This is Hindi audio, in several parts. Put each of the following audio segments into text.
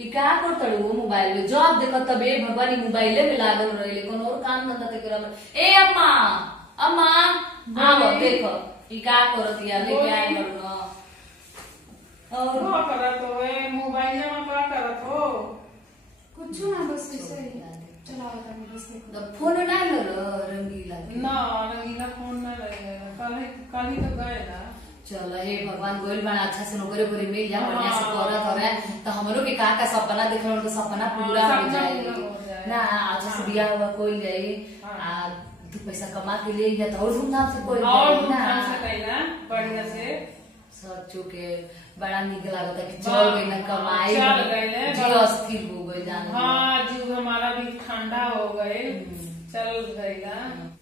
ई का करतड़ वो मोबाइल में जब देखो तबे भगवान मोबाइले में लागल रहे कौन और काम धंधा ते करम। ए अम्मा अम्मा आओ देखो ई का करत या ले क्या करनो और क्या करत हो ए मोबाइल में क्या करत हो? कुछ ना बस ऐसे ही चलावा था बस देखो। तो फोन ना लो रंगीला ना रंगीला फोन ना लगेगा कल ही तो गए ना। चलो हे भगवान गोइल बना अच्छा से नौकरी पूरी मिल जाए बढ़िया से करत हो रहा तो हमरो के का सपना देखल तो सपना पूरा हो जाए ना अच्छा से बियाह हुआ कोई जाए आ दो पैसा कमा के ले गया तो और धूमधाम से कोई ना बढ़िया से सच्चो के बड़ा निक लागता कि चल गई ना कमाई जी अस्थिर हो गई जान। हाँ जीव हमारा भी ठंडा हो गए चल गईला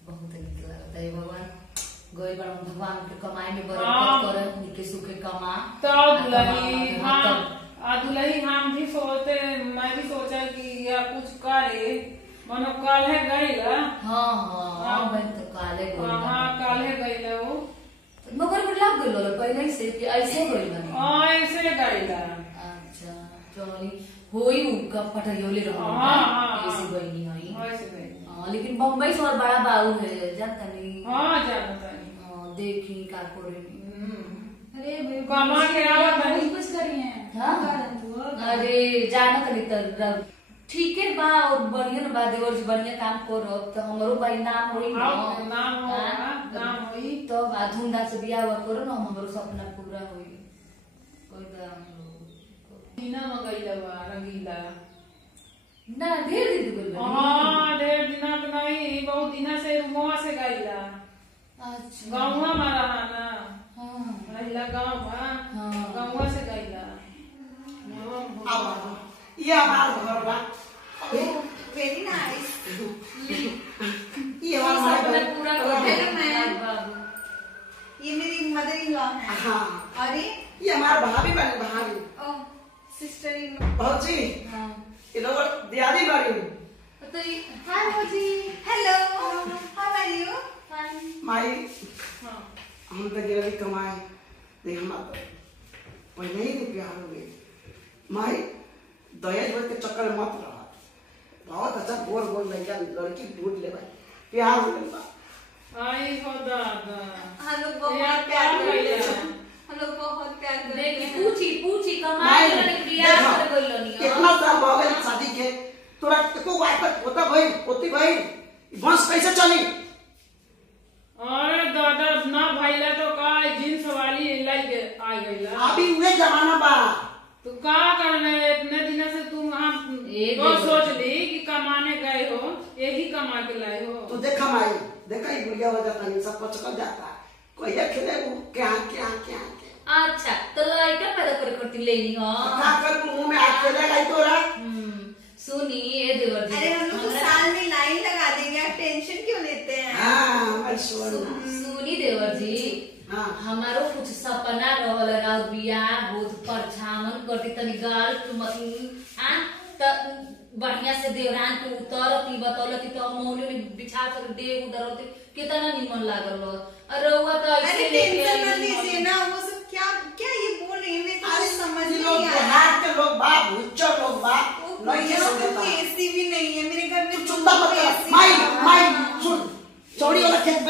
बहुत निक लागता है भगवान गोई बड़ा भगवान के कमाई में बरकत करे निके सुखे कमा तो दुलही। हाँ आ दुलही हम भी सोचते मैं भी सोचा कि या कुछ करे मनो कल है गईला। हाँ हाँ मैं तो काले गोई हाँ कल है गईला वो मगर वो लग गई पहले ही से कि ऐसे गई बनी। हाँ ऐसे गईला। अच्छा चली होई उनका पटरियोले रहो ऐसे गई नहीं होई ऐसे गई। हां लेकिन बम्बई से और बड़ा बाबू है जानता नहीं। हाँ जानता है देखी का कोरे अरे कमा के आवत है कुछ करी है। हां अरे जाना कली तर ठीक है बा और बढ़िया ना बा देवर जी बढ़िया काम करो तो हमरो भाई नाम होई नाम होई तो धूमधाम से बियाह हुआ करो ना हमरो सपना पूरा होई कोई दीना में गईला बा रंगीला ना ढेर दिन गई बा। हाँ ढेर दिना के नहीं बहुत दिना से रुमवा से गईला। अच्छा गाँव हमारा ना हां रहिला गाँव में गाँव से गईला। ये हमारा घर बा वेरी नाइस। ये हमारा सपना पूरा कर दे बाबू ये मेरी मदर इन लॉ है। हाँ अरे ये हमारा भाभी बने भाभी ओ सिस्टर इन बहुत जी हां ये लोग दियादी बड़ी तो हाय मोजी hello how are you fine my हाँ हम तो गिरवी कमाए देख हमारा पहले ही प्यार हो गई माई दहेज के चक्कर में मत रहा बहुत अच्छा गोर गोर लड़की ढूंढ ले भाई प्यार हो गया। आई हो दादा हम लोग बहुत प्यार करते हैं हम लोग बहुत प्यार करते हैं। पूछी कमाई करने के लिए यार कर गइल कितना साल हो गए शादी के तोरा एको वाइफ होता भाई होती भाई वंश कैसे चली? अरे दादा ना भाईला तो का जींस वाली लाई आ गईला। अभी उहे जमाना बा तो का करने इतने दिन से तुम हम तो सोच ली कि कमाने गए हो यही कमा के लाए हो। तो देखा माई देखा ही बुढ़िया हो जाता है सब पचक जाता है कोई खेले वो क्या क्या क्या अच्छा तो लड़का पैदा करती लेनी हो क्या कर मुंह में हाथ खेलेगा ही तोरा। सुनी ए देवर जी अरे हम लोग तो साल में लाइन लगा देंगे आप टेंशन क्यों लेते हैं? हाँ सुनी देवर जी हमारो कुछ सपना रहल ना बियाह बहुत परछावन करती तनी गाल तुमती आ त बढ़िया से देवरान के उतरती बतौलती तो मौली में बिछा कर देव उधरती कितना निमन लागल अरे हुआ तो ऐसे लेके टेंशन मत लीजिए ना वो सब क्या क्या ये बोल रही है मेरे को समझ नहीं लोग आ रहा। बिहार के लोग बा भुच्चो लोग बा नहीं यहाँ समझता पे एसी भी नहीं है मेरे घर में। चुंदा मत माई माई सुन चौड़ी वाला खेत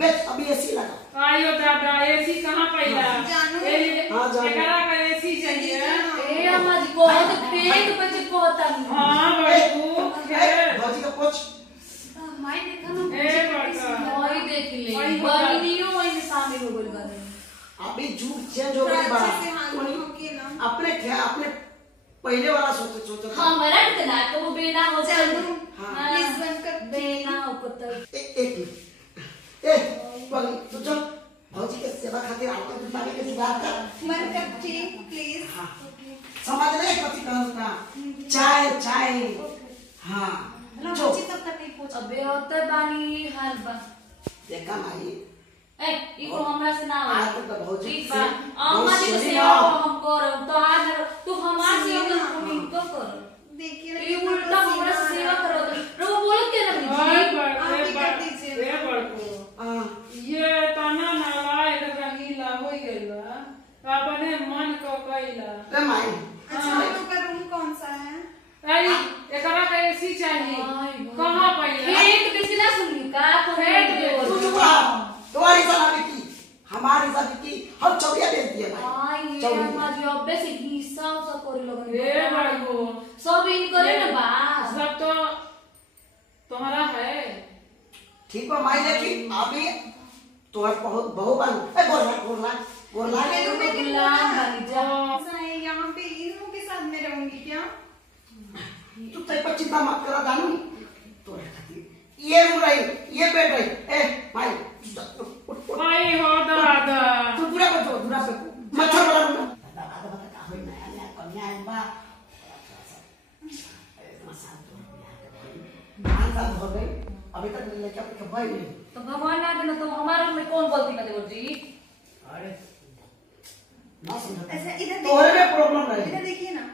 बेच अभी एसी लगा। आयो दादा एसी कहाँ पैदा जानू एकरा का एसी चाहिए। ए अम्मा जी बहुत पेट बजे कहता हाँ बाबू भौजी का पोछ माई देखा ना ए बड़का वही देख ले बनियो वही में शामिल हो गइल बा। अभी जुग चेंज हो गई बा अपने अपने पहले वाला सोचे हमारा इतना तो वो बेना हो जाए प्लीज बंद कर बेना होकर एक ए पगली तू चल भौजी के सेवा खातिर आटा दुकाने के जुगाड़ कर बंद कर प्लीज। हाँ समझ रहे कथी कहत ना चाय चाय हाँ हेलो मोजी तब तक नहीं पूछ। अबे होते बानी हाल बा देखा माई ए इको हमरा से ना आज तो भौजी ठीक बा अम्मा जी के सेवा हम करब तो आज तू हमार से अगर हम तो कर देखिए ना ये उल्टा हमरा से सेवा करो रो बोलत के ना ये तना नालायक रंगीला हो गइल अपने मन को कइला। रे माई अच्छा हम लोग का रूम करे लगन ए बाबू सब इन करे ना बा सब तो तुम्हारा है। ठीक बा माई देखी अभी तोहर बहुत बहु बन ए गोरला हेलो मैं गुलाम बनी जा यहाँ पे इन लोगों के साथ में रहूंगी क्या? तू तय पर चिंता मत करा जानू तोहर खातिर ये रूम रही ये बेड रही ए माई भाई हो दादा तू दूरा पे मच्छर वाला रूम दादा बता का होई नया कन्या बा इतना शांत हो गई अभी तक लेके अपने भाई नहीं तो भगवान ना देना तो हमारा में कौन गलती ना देवर जी अरे ना समझ अच्छा इधर तोहरे में प्रॉब्लम इधर रही देखिए ना।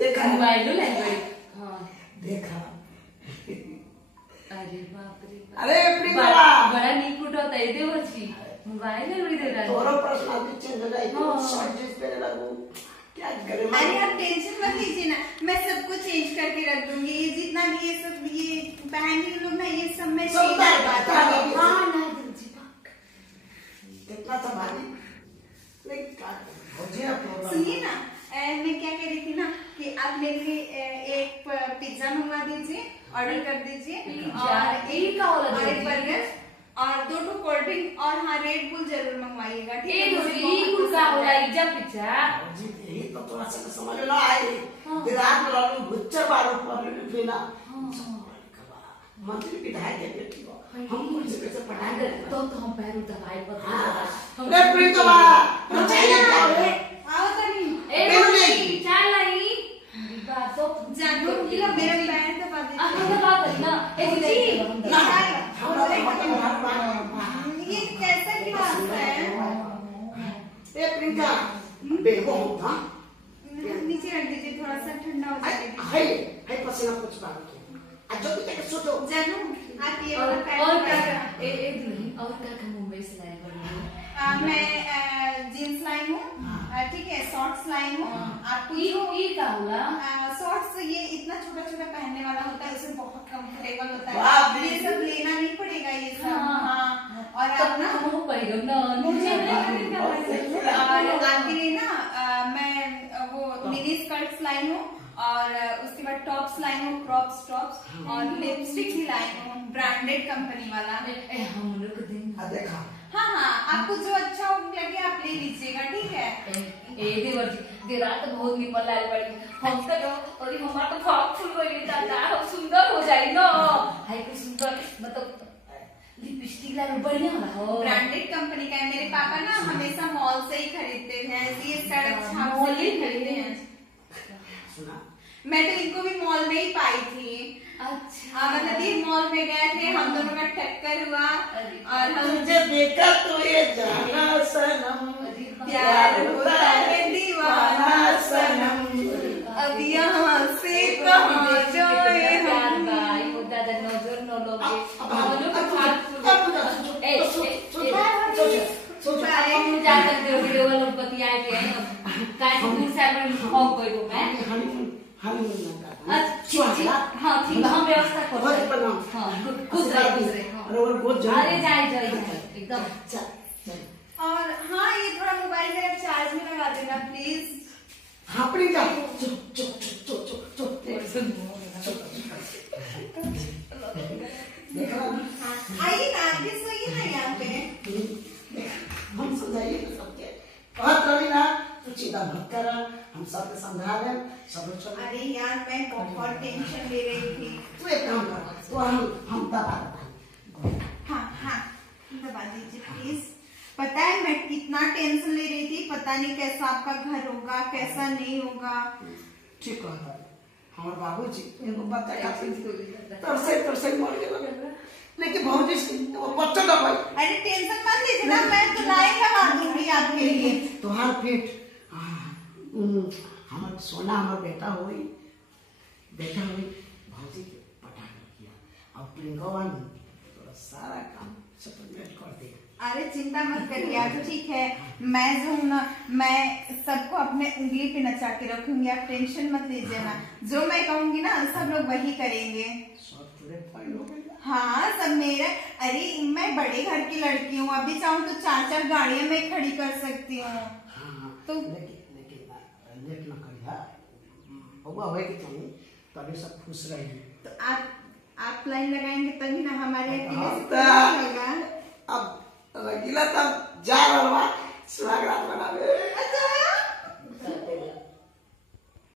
देखा मोबाइल लो लैंग्वेज हां देखा अरे बाप रे बाप। अरे प्रिंगला बड़ा नीक फुट होता है देवर जी मोबाइल ले दे रहा है तोरो पर्सनालिटी चेंज हो जाएगी हाँ। शॉर्ट ड्रेस पहने लगू क्या करे अरे आप टेंशन मत लीजिए ना, मैं सबको चेंज करके रख दूंगी। ये जितना भी ये सब ये पहने लोग ना ये सब मैं सब चेंज बता करवा दूंगी। हां ना देवर जी कितना था भाई लेकिन क्या मुझे प्रॉब्लम सुनिए ना, मैं क्या कह रही थी ना कि आप मेरे लिए एक पिज्जा मंगवा दीजिए, ऑर्डर कर दीजिए और एक बर्गर और 2 कोल्ड ड्रिंक और हाँ रेड बुल जरूर मंगवाइएगा, ठीक है? मुझे बहुत कुल का पसंद होला है। इज्जत पिज्जा जी यही तो थोड़ा सा समझ लो आई विराट में लालू गुच्चा बारो पर बिना मंत्री विधायक के बेटी को हम कुछ कैसे पढ़ाई करें तो हम पैर दवाई बता हम अरे प्रिंगला तो चाहिए क्या रे आओ तनी ए बोली चाय लाई बात तो जानू कि मेरा पैर दबा दीजिए। हम बात है ना ए जी ना हमारा ये कैसा गिलास है? ए प्रिंका बेबो होता नीचे रख दीजिए, थोड़ा सा ठंडा हो जाएगा। हाय पसीना कुछ बात आज जो भी सोचो जानू आप ये वाला पैर और दबा क्या दीजिए। ए दुल्हन और क्या मुंबई से लाए बड़ी मैं जींस लाई हूँ, ठीक है, शॉर्ट्स लाई हूँ। आपको ई का होला शॉर्ट्स ये इतना छोटा छोटा पहनने वाला होता है, उसमें बहुत कंफर्टेबल होता वाह, है। ये सब लेना नहीं पड़ेगा ये सब। हाँ। हाँ और तो आप ना हम पहिरो ना मुझे और आपके लिए ना मैं वो मिनी स्कर्ट्स लाई हूँ और उसके बाद टॉप्स लाई हूँ, क्रॉप्स टॉप्स और लिपस्टिक भी लाई हूँ ब्रांडेड कंपनी वाला। ए हम लोग को दिन देखा हाँ हाँ, आपको जो अच्छा लगे आप ले लीजिएगा, ठीक है? ए देवर जी देरा तो बहुत निमन लाल बड़ी हम तो और हमारा तो भाव फूल गई दादा हम सुंदर हो जाई ना हाय को सुंदर मतलब लिपस्टिक लाल बढ़िया वाला हो ब्रांडेड कंपनी का है। मेरे पापा ना हमेशा मॉल से ही खरीदते हैं, ये स्कर्ट छाप मॉल से ही ही खरीदते हैं। सुना मैं तो इनको भी मॉल में ही पाई थी। अच्छा मतलब ये मॉल में गए थे, हम दोनों का टक्कर हुआ और हम तुझे देखा तो ये जाना सनम प्यार होता है दीवाना सनम, अब यहाँ से कहाँ जाए हम। दादा नजर न लगे हम लोग को भाव फूल ए हम जा सकते हो वीडियो वालों बतियाए थे काहे दूर से मैं हो गई हो मैं हाँ ठीक हम व्यवस्था कर हाँ खुश रहे अरे जाए एकदम और हाँ ये थोड़ा मोबाइल मेरा चार्ज में लगा देना प्लीज। आइए ना आगे सोइए ना यहाँ पे। हम समझाइए तो सबके बहुत करी ना तू चिंता मत कर हम सब समझा रहे सब लोग अरे यार मैं बहुत टेंशन ले रही थी। तू एक काम कर तो हम दबा हाँ हाँ दबा दीजिए प्लीज। पता है मैं कितना टेंशन ले रही थी, पता नहीं कैसा आपका घर होगा कैसा नहीं होगा। ठीक है हमारे बाबूजी एगो बच्चा तब से मर गया लेकिन भौजी वो बच्चा ना भाई अरे टेंशन मत लीजिए ना, मैं तो लाइन लगा दूंगी आपके लिए। तुहार पेट हमार सोना हमार बेटा हुई भौजी के पटा किया अब प्रिंगवा ने सारा काम सपोर्ट कर दिया। अरे चिंता मत करिए आप, ठीक है मैं जो हूँ ना मैं सबको अपने उंगली पे नचा के रखूंगी, आप टेंशन मत लीजिए ना। जो मैं कहूंगी ना सब लोग वही करेंगे। सब पूरे फाइन हो गए। हाँ सब मेरा। अरे मैं बड़े घर की लड़की हूँ, अभी चाहूँ तो 4-4 गाड़ियां मैं खड़ी कर सकती हूँ। हाँ तो लेकिन बेटा बउआ होए के चाहिए तभी सब खुश रहेंगे। तो आप लाइन लगाएंगे तभी ना हमारे अकेले से हाँ, काम होगा। अब रंगीला तब जा रहा सुहाग रात बनावे। अच्छा